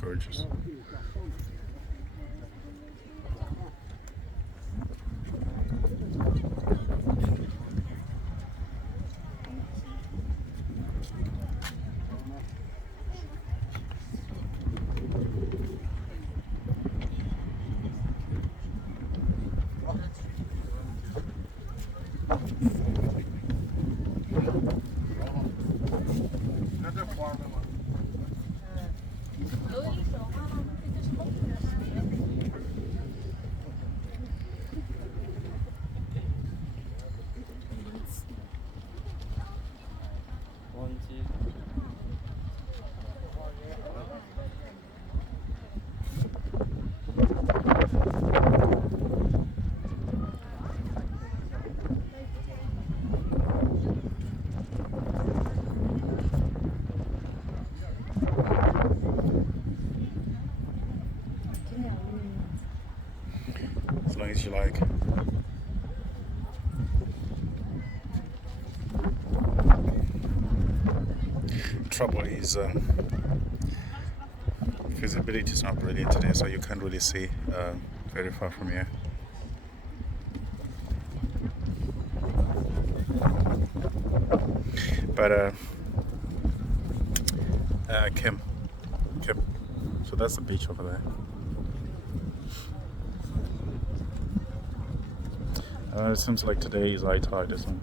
Gorgeous. As long as you like. Trouble is visibility is not brilliant today, so you can't really see very far from here. But Kim, so that's the beach over there. It seems like today is high tide, isn't it?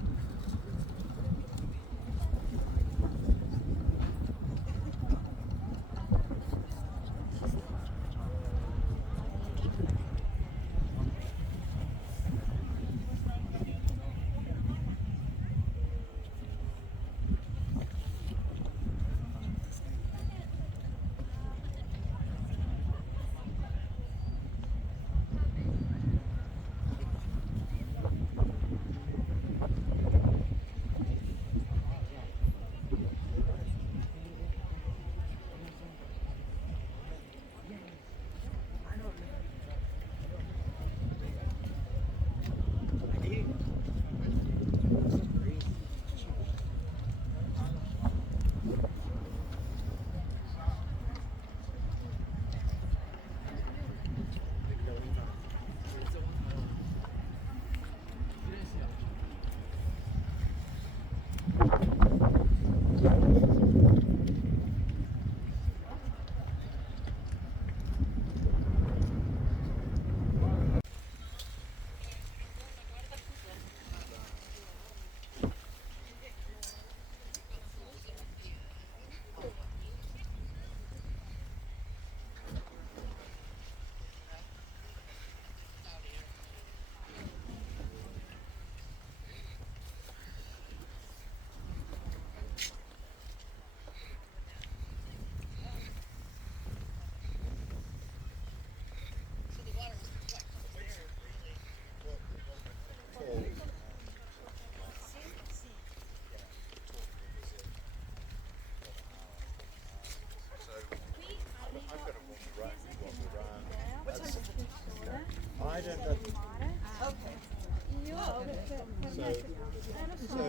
So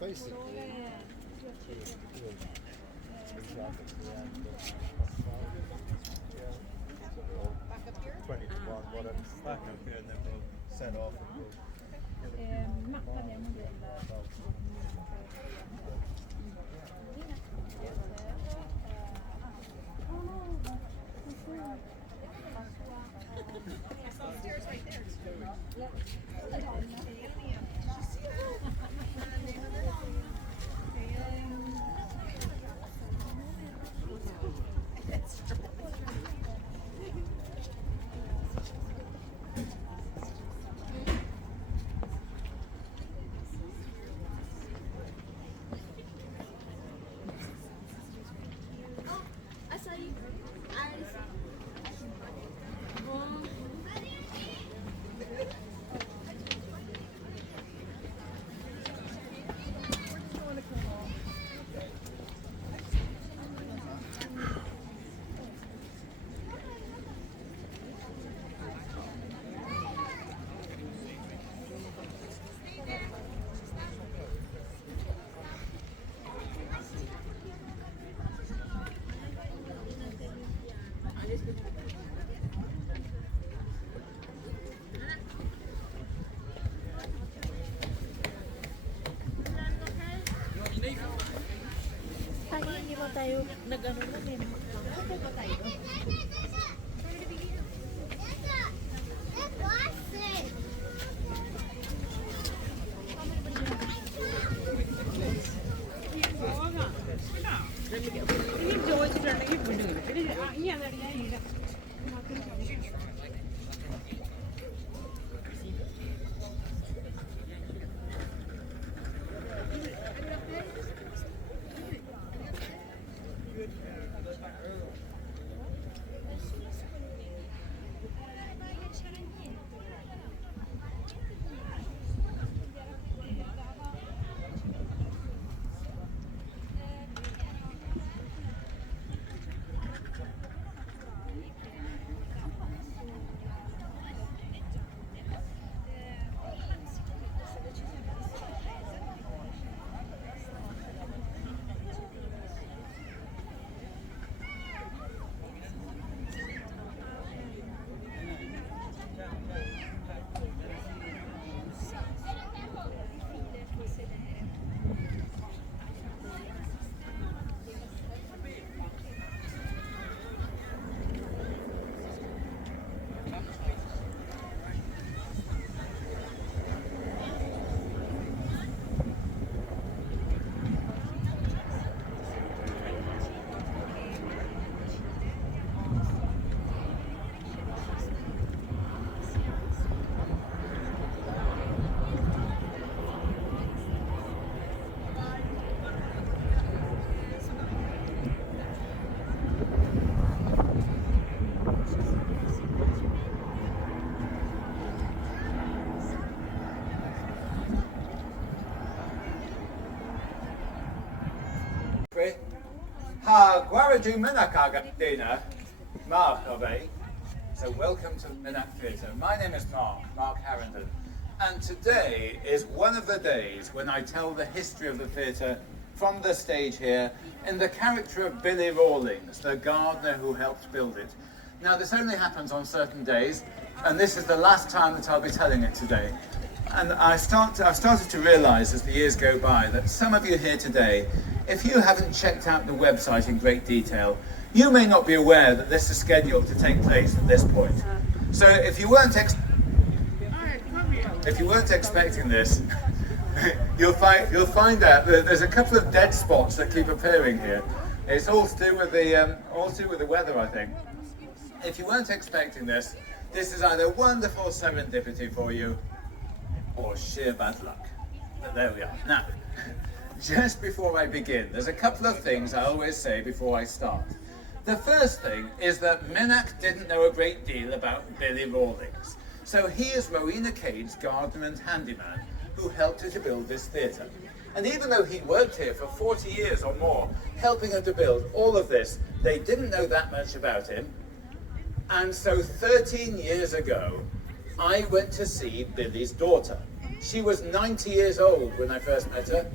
basically, 20 to 1, whatever, back up here and then we'll set off and we'll Upstairs right there. Yep. pagi hindi mo tayo nag-ano na din. Okay ba tayo? Ha, Guaraju Minack dinner, Mark Obey. So welcome to Minack Theatre. My name is Mark Harrington, and today is one of the days when I tell the history of the theatre from the stage here in the character of Billy Rawlings, the gardener who helped build it. Now this only happens on certain days, and this is the last time that I'll be telling it today. And I've started to realise as the years go by that some of you here today, if you haven't checked out the website in great detail, you may not be aware that this is scheduled to take place at this point. So if you weren't expecting this, you'll find out that there's a couple of dead spots that keep appearing here. It's all to do with the weather, I think. If you weren't expecting this, this is either wonderful serendipity for you, or sheer bad luck. But there we are. Now, just before I begin, there's a couple of things I always say before I start. The first thing is that Minack didn't know a great deal about Billy Rawlings. So he is Rowena Cade's gardener and handyman who helped her to build this theatre. And even though he worked here for 40 years or more, helping her to build all of this, they didn't know that much about him. And so 13 years ago, I went to see Billy's daughter. She was 90 years old when I first met her.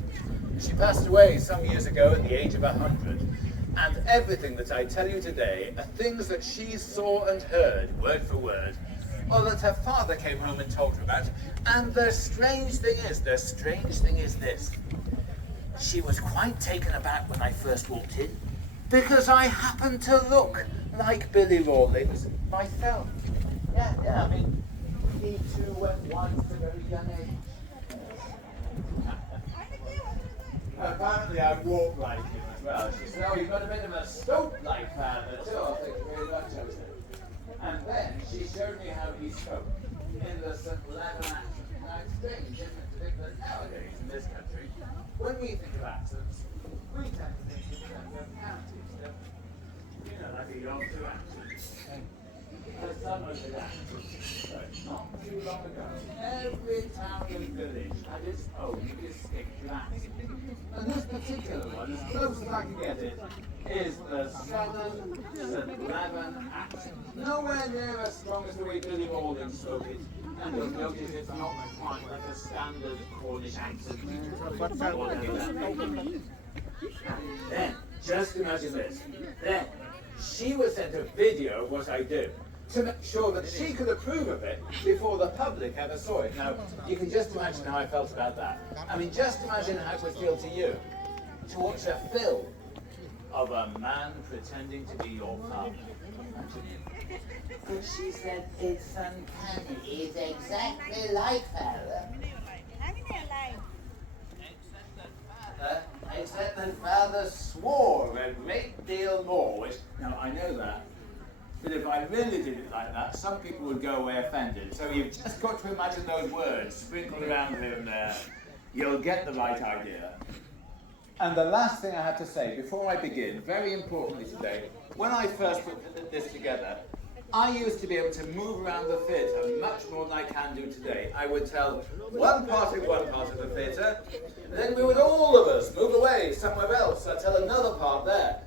She passed away some years ago at the age of 100. And everything that I tell you today are things that she saw and heard, word for word, or that her father came home and told her about. And the strange thing is this. She was quite taken aback when I first walked in, because I happened to look like Billy Rawlings myself. Yeah, I mean, he too went white at a very young age. Apparently I walk like him as well. She said, oh, you've got a bit of a stoat-like father too. Oh, thank you very much, I said. And then she showed me how he spoke in the St. Levan accent. Now it's strange, isn't it, to think that nowadays in this country, when we think of accents, we tend to think in terms of county stuff. You know, like a Yorkshire accent. The summer did accents. Not too long ago, every town and village had its own distinct accent. And this particular one, as close as I can get it, is the southern St. Levan accent. Nowhere near as strong as the way Billy Rawlings spoke it. And you'll notice it's not quite like a standard Cornish accent. Then, just imagine this. Then, she was sent a video of what I do, to make sure that she could approve of it before the public ever saw it. Now, you can just imagine how I felt about that. I mean, just imagine how it would feel to you to watch a film of a man pretending to be your partner. But she said, it's uncanny. It's exactly like father. Except that father swore a great deal more, which, now I know that. But if I really did it like that, some people would go away offended. So you've just got to imagine those words sprinkled around here and there. You'll get the right idea. And the last thing I have to say before I begin, very importantly today, when I first put this together, I used to be able to move around the theatre much more than I can do today. I would tell one part of the theatre, and then we would all of us move away somewhere else. I'd tell another part there.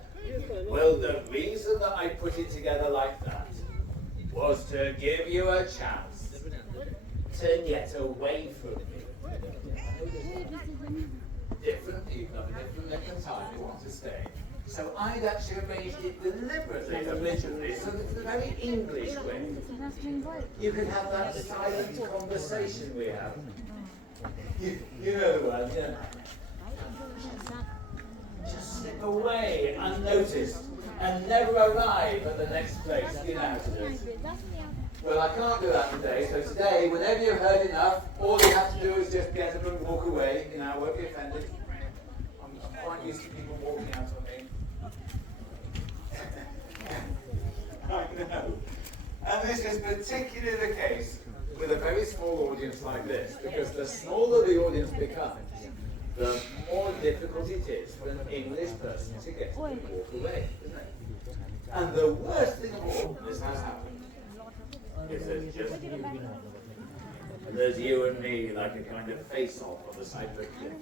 Well, the reason that I put it together like that was to give you a chance to get away from me. Different people have a different length of time they want to stay. So I'd actually arranged it deliberately, originally, so that it's a very English way. You can have that silent conversation we have. You know the one, yeah. Just slip away unnoticed and never arrive at the next place. You know how to do it. Well, I can't do that today, so today, whenever you've heard enough, all you have to do is just get up and walk away. You know, I won't be offended. I'm quite used to people walking out on me. I know. And this is particularly the case with a very small audience like this, because the smaller the audience becomes, the more difficult it is for an English person to get up and walk away, isn't it? And the worst thing of all, this has happened, is there's you and me like a kind of face-off on the side of the cliff.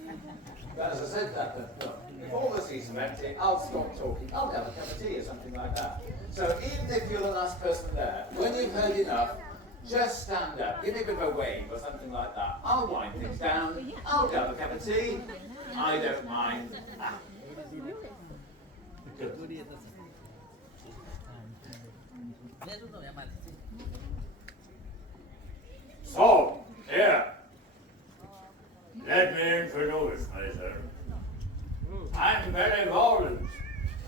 But as I said that, look, if all the seats are empty, I'll stop talking. I'll have a cup of tea or something like that. So even if you're the last person there, when you've heard enough, just stand up, give me a bit of a wave or something like that. I'll wind things down, I'll have a cup of tea, I don't mind. Good. So, here, let me introduce myself. I'm very bold.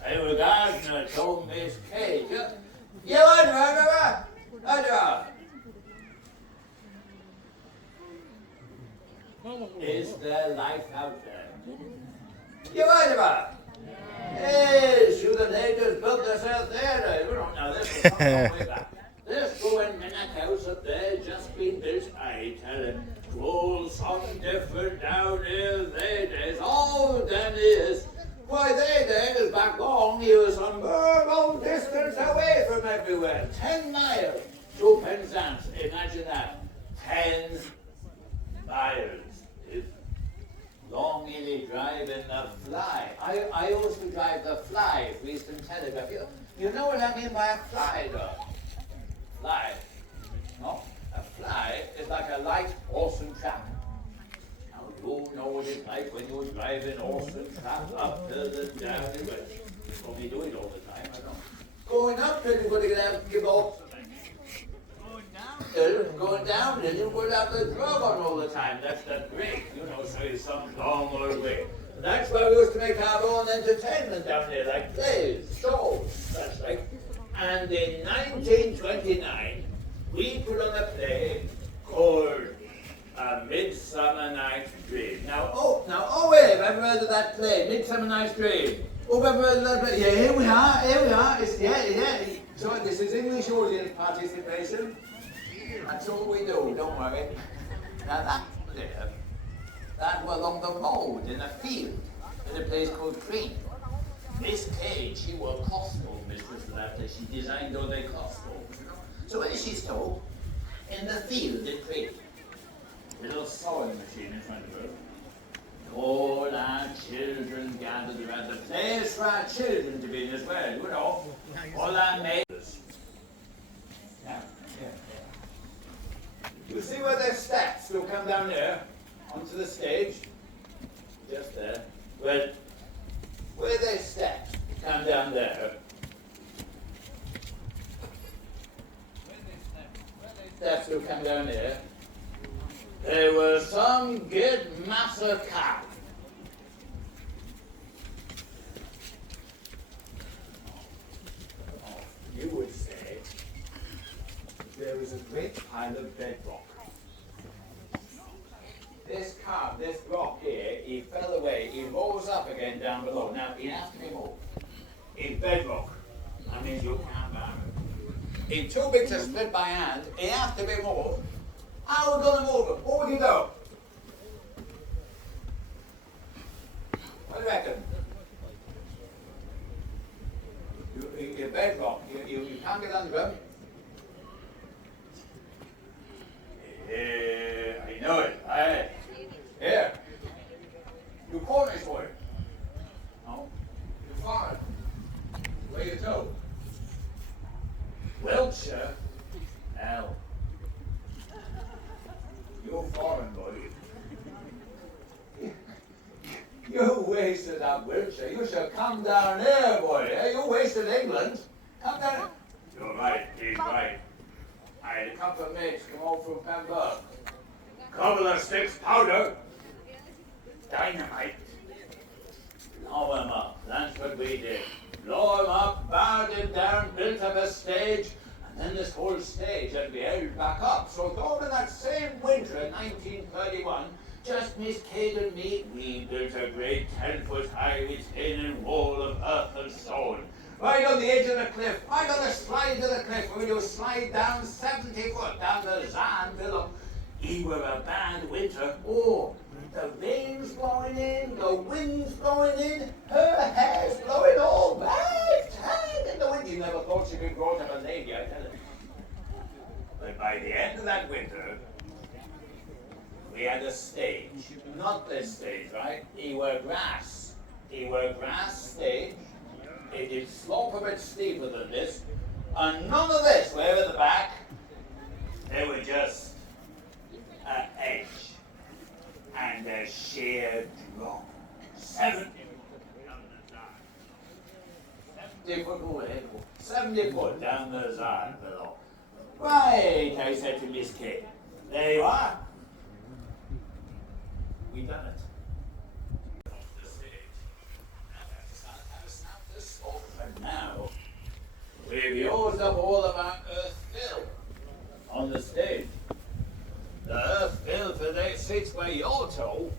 I was gardener told Miss Kate. You under. Is there life out there? You under. Hey, should the natives built themselves there? We don't know this. We're not way back. This going Minack house up there just been built. I tell him, oh, something different down here. They days, oh, them years. Why, they days back long, he was some long distance away from everywhere. 10 miles to Penzance. Imagine that. 10 miles. It's long illy driving the fly. I used to drive the fly for Eastern Telegraph. You know what I mean by a fly, though? Fly. No, a fly is like a light horse and trap. Now you know what it's like when you're driving horse and trap up hills and down the way. You probably do it all the time, I know. Going up hill, you're going to have to give off something. Going down hill, you're going to have the drug on all the time. That's the brake, you know, so it's some long old way. That's why we used to make our own entertainment down there, like plays, shows, such like. And in 1929, we put on a play called A Midsummer Night's Dream. Now, wait, have you ever heard of that play, Midsummer Night's Dream? Oh, have you ever heard of that play? Yeah, here we are. It's, yeah. So this is English audience participation. That's all we do, don't worry. Now that there, that was along the road in a field in a place called Cream. Miss Kate, she wore costume mistress of that place. She designed all their costumes. So when she stole, in the field in Cream, a little sewing machine in front of her. All our children gathered around the place for our children to be in as well, you know. All our neighbors. Yeah. You see where their steps will come down there, onto the stage? Just there. Well, where their steps come down there. Steps will come down there. There was some good massive cow. a great pile of bedrock. This rock here, he fell away, he rose up again down below. Now, he has to be moved. In bedrock, that means you can't move it. He's too big to split by hand, he has to be moved. How are we going to move it? What would you do? What do you reckon? Your bedrock, you can't get under him. I know it. Here. You Cornish boy. No. You foreign. Where you to? Wiltshire. Hell. You foreign boy. You wasted up Wiltshire. You should come down here, boy. You wasted England. Come down. You're right. He's right. I had a couple of mates come over from Pembroke. Couple of sticks powder. Dynamite. Blow him up. That's what we did. Blow him up, barred him down, built up a stage, and then this whole stage had to be held back up. So over that same winter in 1931, just Miss Kate and me, we built a great 10-foot high retaining wall of earth and stone. Right on the edge of the cliff, right on the slide of the cliff, when you slide down 70 foot down the Zan below. It were a bad winter. Oh, the rain's blowing in, the wind's blowing in, her hair's blowing all back, tied in the wind. You never thought she'd be brought up a lady, I tell you. But by the end of that winter, we had a stage. Not this stage, right? It were grass. It were grass stage. It did slope a bit steeper than this. And none of this were at the back. They were just an edge and a sheer drop. 70 foot away, 70 foot down the Zan below. Right, I said to Miss Kate, there you are. We done it. Off the stage. And now, we've used up all of our earth fill on the stage. The earth fill for the seats where you're to,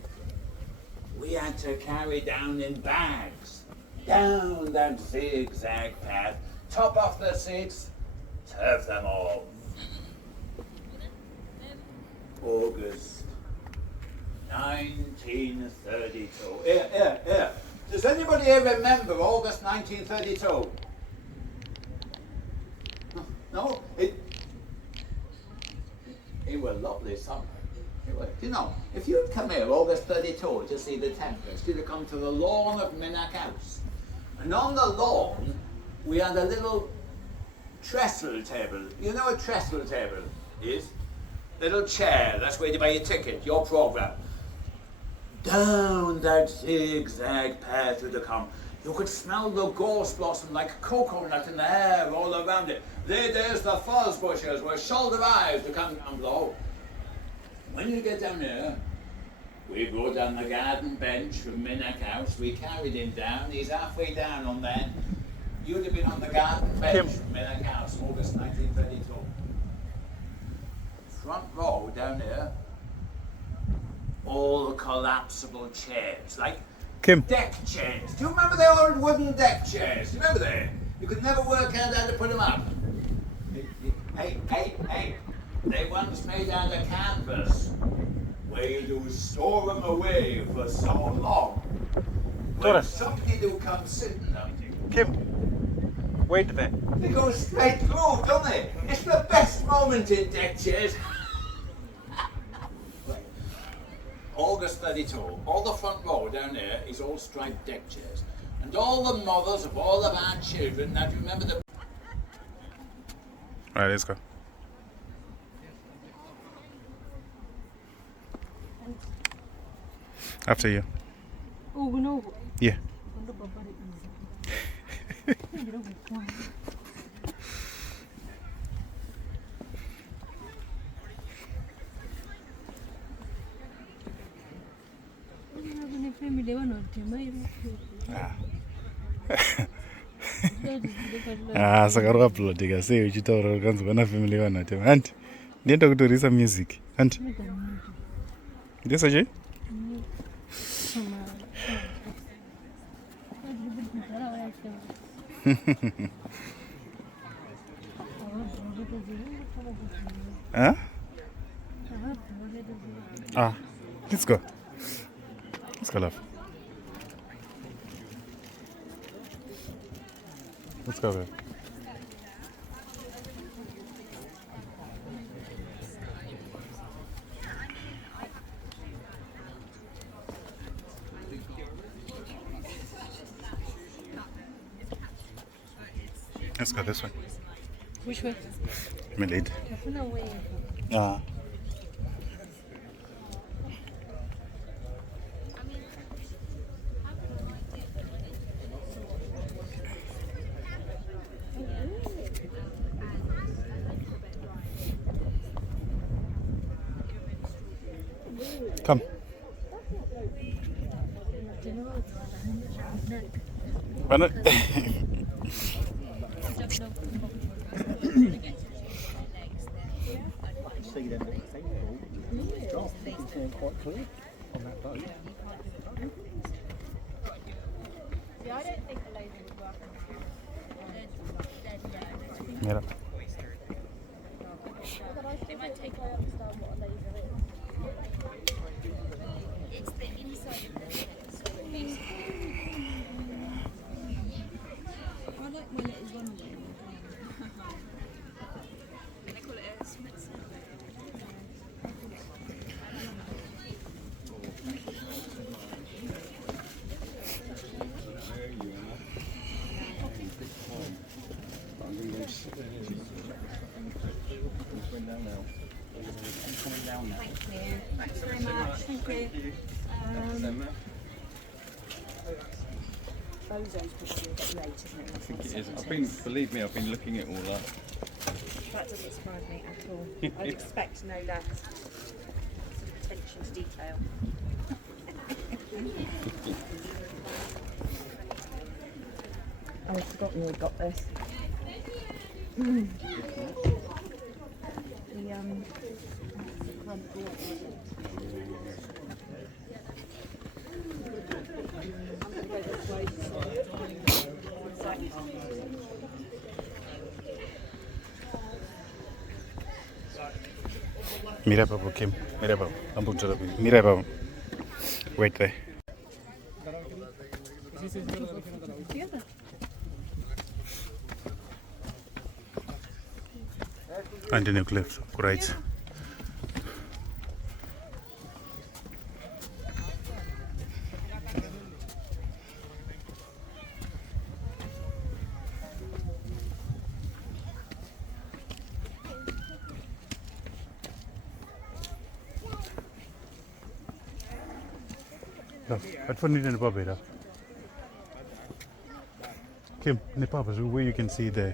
we had to carry down in bags, down that zigzag path, top off the seats, turf them all. August 1932. Here. Does anybody here remember August 1932? No? It was lovely summer. You know, if you'd come here August 32 to see the Tempest, you'd have come to the lawn of Minack House. And on the lawn, we had a little trestle table. You know what a trestle table is? Little chair, that's where you buy your ticket, your program. Down that zigzag path would have come. You could smell the gorse blossom like coconut in the air all around it. There's the furze bushes where shoulder eyes to come down below. When you get down here, we go down the garden bench from Minack House. We carried him down. He's halfway down on there. You'd have been on the garden bench from Minack House, August 1932. Front row down here, all collapsible chairs, like deck chairs. Do you remember the old wooden deck chairs? Do you remember them? You could never work out how to put them up. Hey. They once made out of canvas, where you do store them away for so long. When somebody do come sitting them, Kim, wait a bit. they go straight through, don't they? It's the best moment in deck chairs. August 32, all the front row down there is all striped deck chairs. And all the mothers of all of our children, now do you remember the... All right, let's go. After you. Oh, no. Yeah. Saka ro upload ka se uchitoro kanzi kona family wana te anti ndienda kutorisa music anti ndesaje huh? Let's go love. Let's go babe. Let's go this way. Which way? My lead. No way. Come. Mana? See them at the table. Drop. It's quite clear on that boat. Yeah, I don't think the laser would work. Mira. But I still don't think I understand what a laser is. It's the inside of the lens. So it basically... I like when it is one way. They call it a Smithson. Thanks very much. Thank you. Bozo's probably a bit late, isn't it? I think it is. Believe me, I've been looking it all up. That doesn't surprise me at all. I'd expect no less sort of attention to detail. I'd forgotten we'd got this. Mira babu Kim. Mira babu. Ambuk jara babu. Mira babu. Wait there. Continue cliff. Right. Headphone in the puppy. Kim, in the puppy, where you can see the.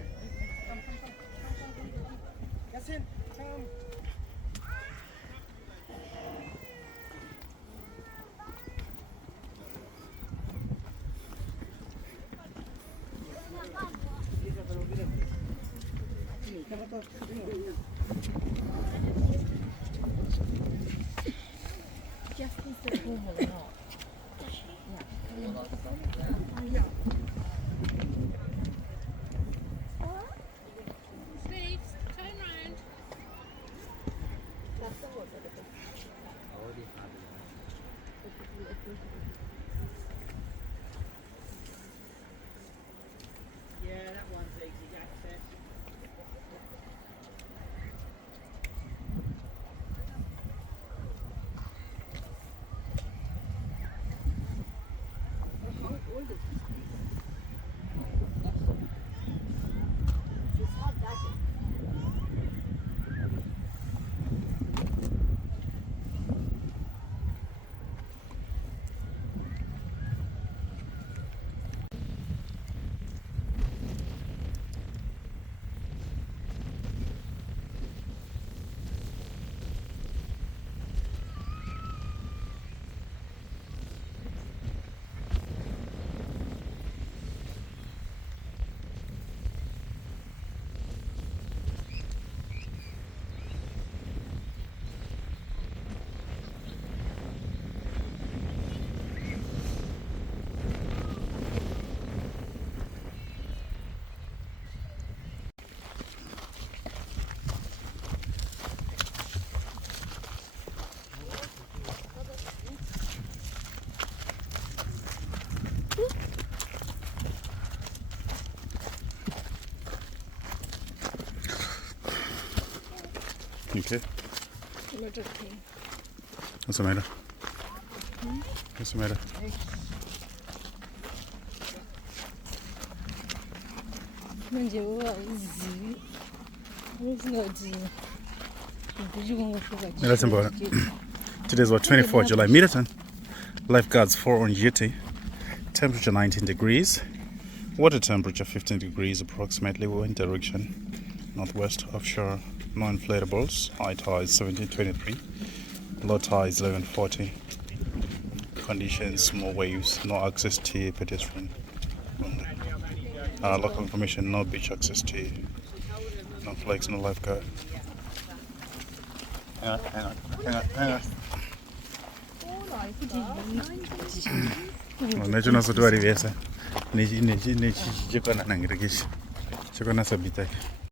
Okay. Not okay. What's the matter? What's the matter? Manje baba izivi. Usingathi. That's important. Today's what, 24 July. Middleton. Lifeguards 4 on duty. Temperature 19 degrees. Water temperature 15 degrees approximately. Wind direction northwest offshore. No inflatables. High tide 1723. Low tide is 1140. Conditions: small waves. No access to pedestrian. Local information: no beach access to. No flags. No lifeguard. Hang on. Imagine us to arrive here. Chikona nangirikishi. Chikona sabita.